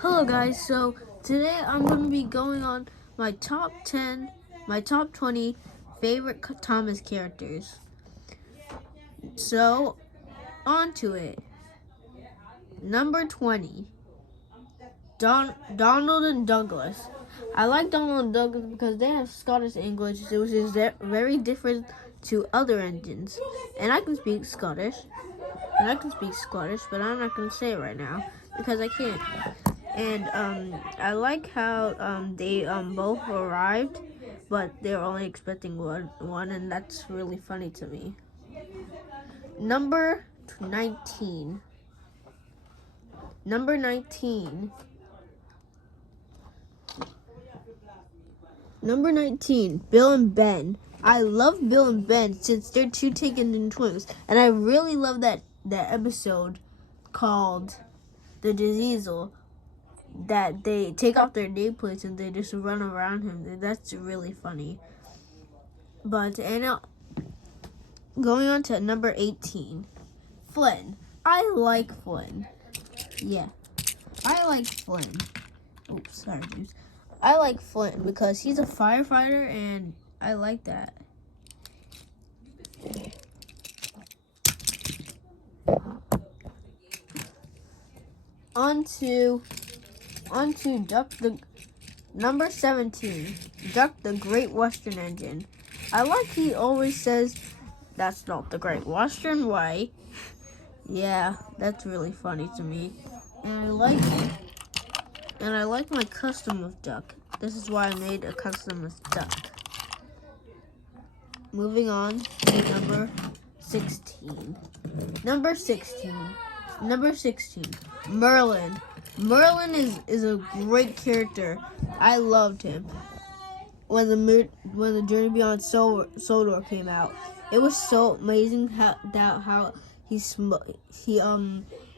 Hello guys, so today I'm going to be going on my top 20 favorite Thomas characters. So, on to it. Number 20, Donald and Douglas. I like Donald and Douglas because they have Scottish English, which is very different to other engines. And I can speak Scottish, but I'm not going to say it right now because I can't. And I like how they both arrived, but they're only expecting one, and that's really funny to me. Number 19. Number 19. Number 19, Bill and Ben. I love Bill and Ben since they're two taken twins, and I really love that episode called The Diesel, that they take off their nameplates and they just run around him. That's really funny. But going on to number 18, Flynn. I like Flynn. Yeah, I like Flynn. Oops, sorry, dudes. I like Flynn because he's a firefighter, and I like that. On to Duck the number 17, Duck the Great Western Engine. I like he always says, "That's not the Great Western way." Yeah, that's really funny to me. And I like my custom of Duck. This is why I made a custom of Duck. Moving on to number 16. Number 16, Merlin. Merlin is a great character. I loved him when the Journey Beyond Sodor came out. It was so amazing how he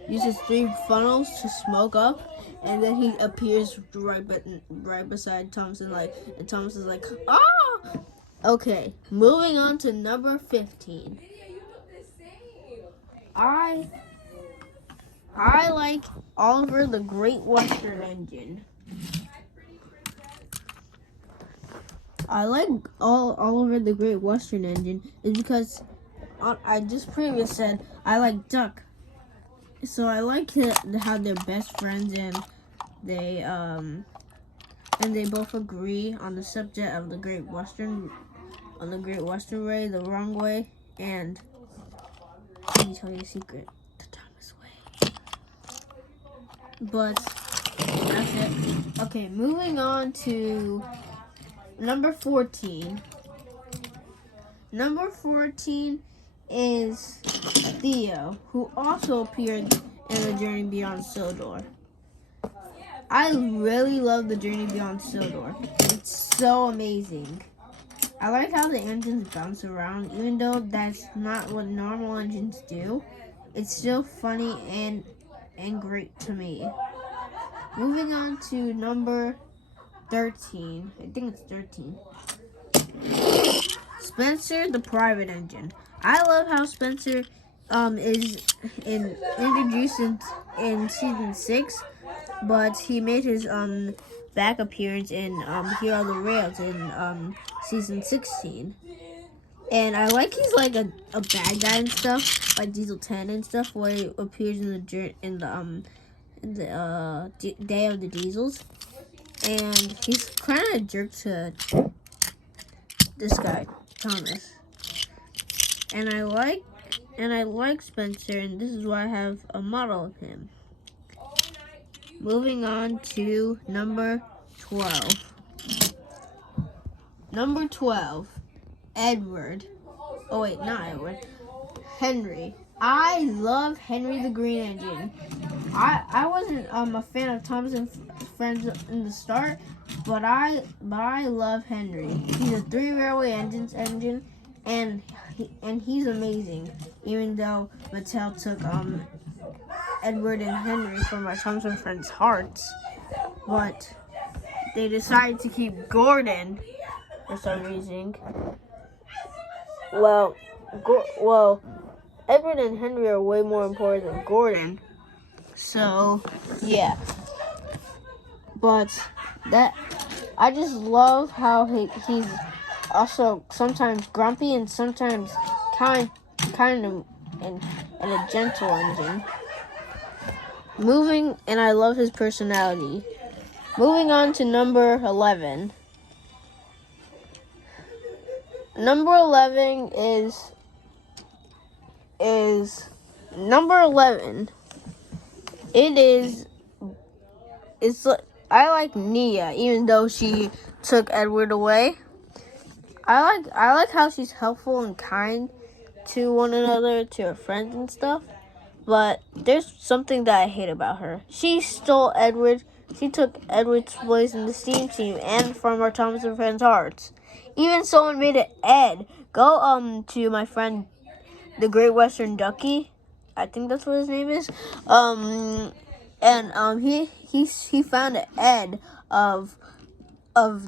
uses 3 funnels to smoke up, and then he appears right beside Thompson, and Thomas is like, "Ah!" Okay, moving on to number 15. I like Oliver the Great Western Engine. I like Oliver the Great Western Engine is because I just previously said I like Duck. So I like how they're best friends, and they both agree on the subject of the Great Western Way, the wrong way, and let me tell you a secret, the Thomas way. But that's it. Okay, moving on to number 14. Number 14 is Theo, who also appeared in The Journey Beyond Sodor. I really love The Journey Beyond Sodor. It's so amazing. I like how the engines bounce around, even though that's not what normal engines do. It's still funny and great to me. Moving on to number 13. I think it's 13. Spencer the Private Engine. I love how Spencer is introduced in season 6, but he made his back appearance in Here Are the Rails in season 16. And I like he's like a bad guy and stuff, like Diesel 10 and stuff, where he appears in the Day of the Diesels. And he's kind of a jerk to this guy, Thomas. And I like Spencer, and this is why I have a model of him. Moving on to number 12. Number 12, Edward. Oh wait, not Edward. Henry. I love Henry the Green Engine. I wasn't a fan of Thomas and Friends in the start, but I love Henry. He's a 3 railway engine, and he's amazing. Even though Mattel took Edward and Henry from my Thomas and Friends hearts, but they decided to keep Gordon for some reason. Well, Edward and Henry are way more important than Gordon. So, yeah. but that I just love how he's also sometimes grumpy and sometimes kind of and a gentle engine. And I love his personality. Moving on to number 11. Number 11 is number 11. I like Nia, even though she took Edward away. I like how she's helpful and kind to one another, to her friends and stuff. But there's something that I hate about her. She stole Edward. She took Edward's place in the STEAM team and from our Thomas and Friends hearts. Even someone made it Ed. Go to my friend, the Great Western Ducky. I think that's what his name is. He found an Ed of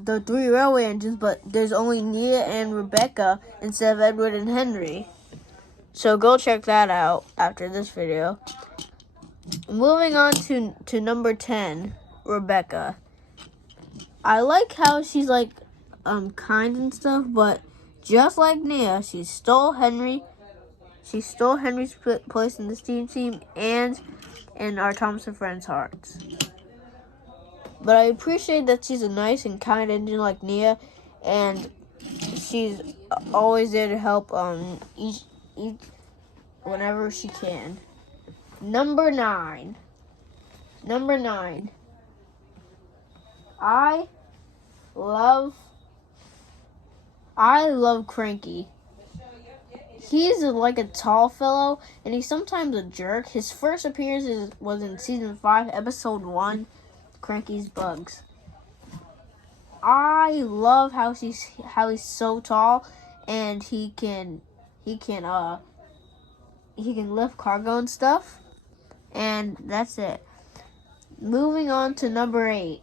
the 3 railway engines, but there's only Nia and Rebecca instead of Edward and Henry. So go check that out after this video. Moving on to number 10, Rebecca. I like how she's like kind and stuff, but just like Nia, she stole Henry's place in the STEAM team and in our Thomas and Friends hearts. But I appreciate that she's a nice and kind engine like Nia, and she's always there to help each whenever she can. Number 9. I love Cranky. He's like a tall fellow, and he's sometimes a jerk. His first appearance was in season 5, episode 1, Cranky's Bugs. I love how he's so tall, and he can lift cargo and stuff. And that's it. Moving on to number 8.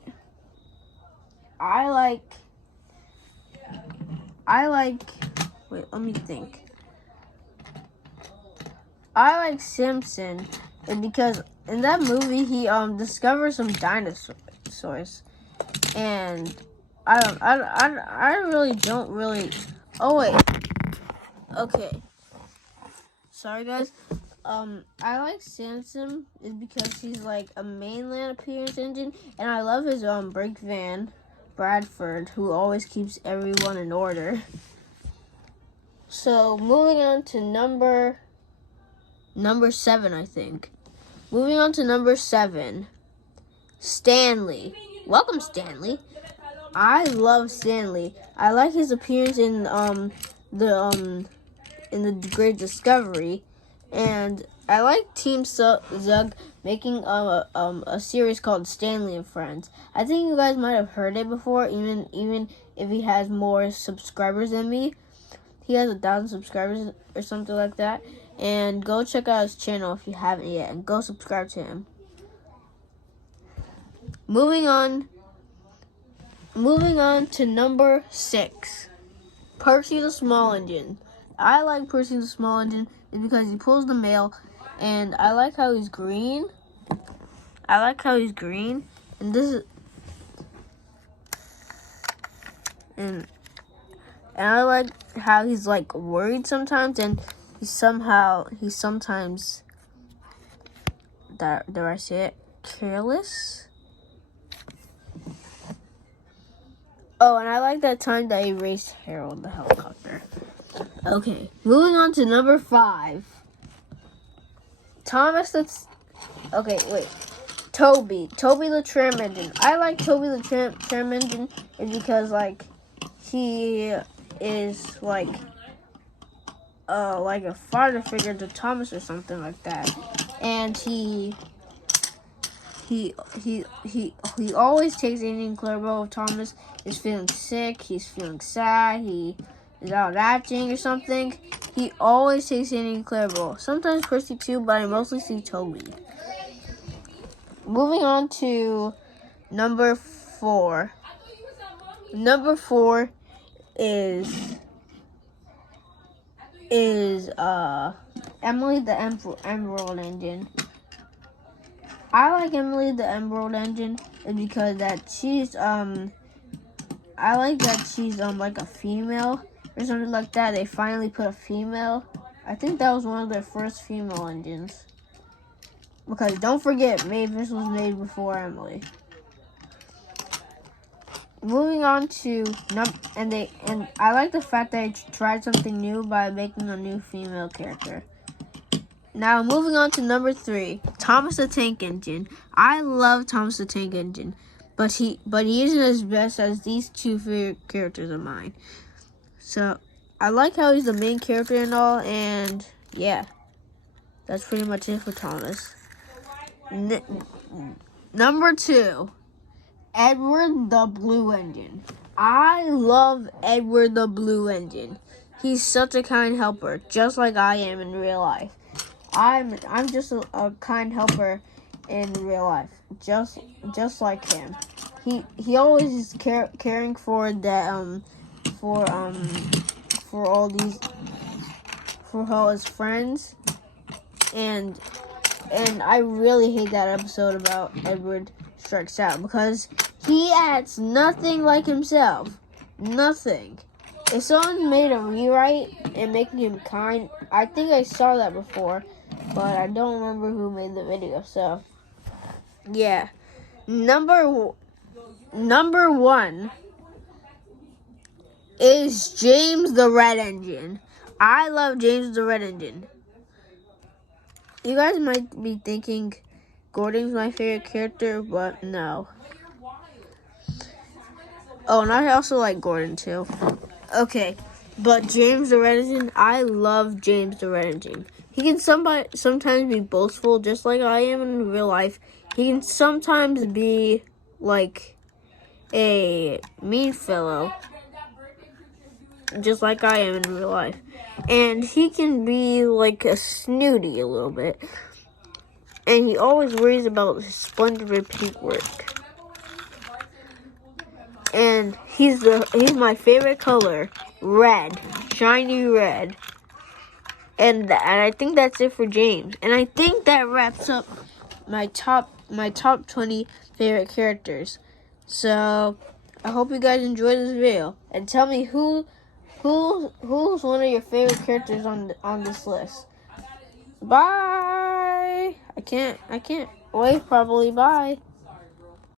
I like let me think. I like Simpson, and because in that movie he discovers some dinosaurs, and I really don't really. Oh wait, okay. Sorry guys. I like Simpson is because he's like a mainland appearance engine, and I love his brake van, Bradford, who always keeps everyone in order. So moving on to number 7, I think. Moving on to number 7, Stanley. Welcome, Stanley. I love Stanley. I like his appearance in the Great Discovery, and I like Team Zug making a series called Stanley and Friends. I think you guys might have heard it before, even if he has more subscribers than me. He has 1,000 subscribers or something like that. And go check out his channel if you haven't yet, and go subscribe to him. Moving on to number 6, Percy the Small Engine. I like Percy the Small Engine because he pulls the mail, and I like how he's green. And this is and I like how he's like worried sometimes, and he's sometimes dare I say it, careless. Oh, and I like that time that he raced Harold the helicopter. Okay, moving on to number 5. Toby the Tram Engine. I like Toby the Tram Engine because like he is like a father figure to Thomas or something like that, and he always takes anything clever if Thomas is feeling sick, he's feeling sad, he is out acting or something. He always takes anything clever. Sometimes Percy too, but I mostly see Toby. Moving on to number 4. Number 4 is Emily the Emerald Engine. I like Emily the Emerald Engine is because that she's I like that she's like a female or something like that. They finally put a female. I think that was one of their first female engines. Because don't forget, Mavis was made before Emily. Moving on to and I like the fact that they tried something new by making a new female character. Now moving on to number 3, Thomas the Tank Engine. I love Thomas the Tank Engine, but he isn't as best as these two favorite characters of mine. So I like how he's the main character and all, and yeah, that's pretty much it for Thomas. Number 2, Edward the Blue Engine. I love Edward the Blue Engine. He's such a kind helper, just like I am in real life. I'm just a kind helper in real life, just like him. He always is caring for that for all his friends, and I really hate that episode about Edward Strikes Out because he acts nothing like himself. Nothing. If someone made a rewrite and making him kind, I think I saw that before, but I don't remember who made the video. So, yeah. Number 1 is James the Red Engine. I love James the Red Engine. You guys might be thinking Gordon's my favorite character, but no. Oh, and I also like Gordon too. Okay, but James the Red Engine, I love James the Red Engine. He can sometimes be boastful, just like I am in real life. He can sometimes be like a mean fellow, just like I am in real life. And he can be like a snooty a little bit. And he always worries about his splendid repeat work. And he's my favorite color, red, shiny red. And I think that's it for James. And I think that wraps up my top 20 favorite characters. So I hope you guys enjoyed this video, and tell me who's one of your favorite characters on this list. Bye. I can't wait. Probably bye.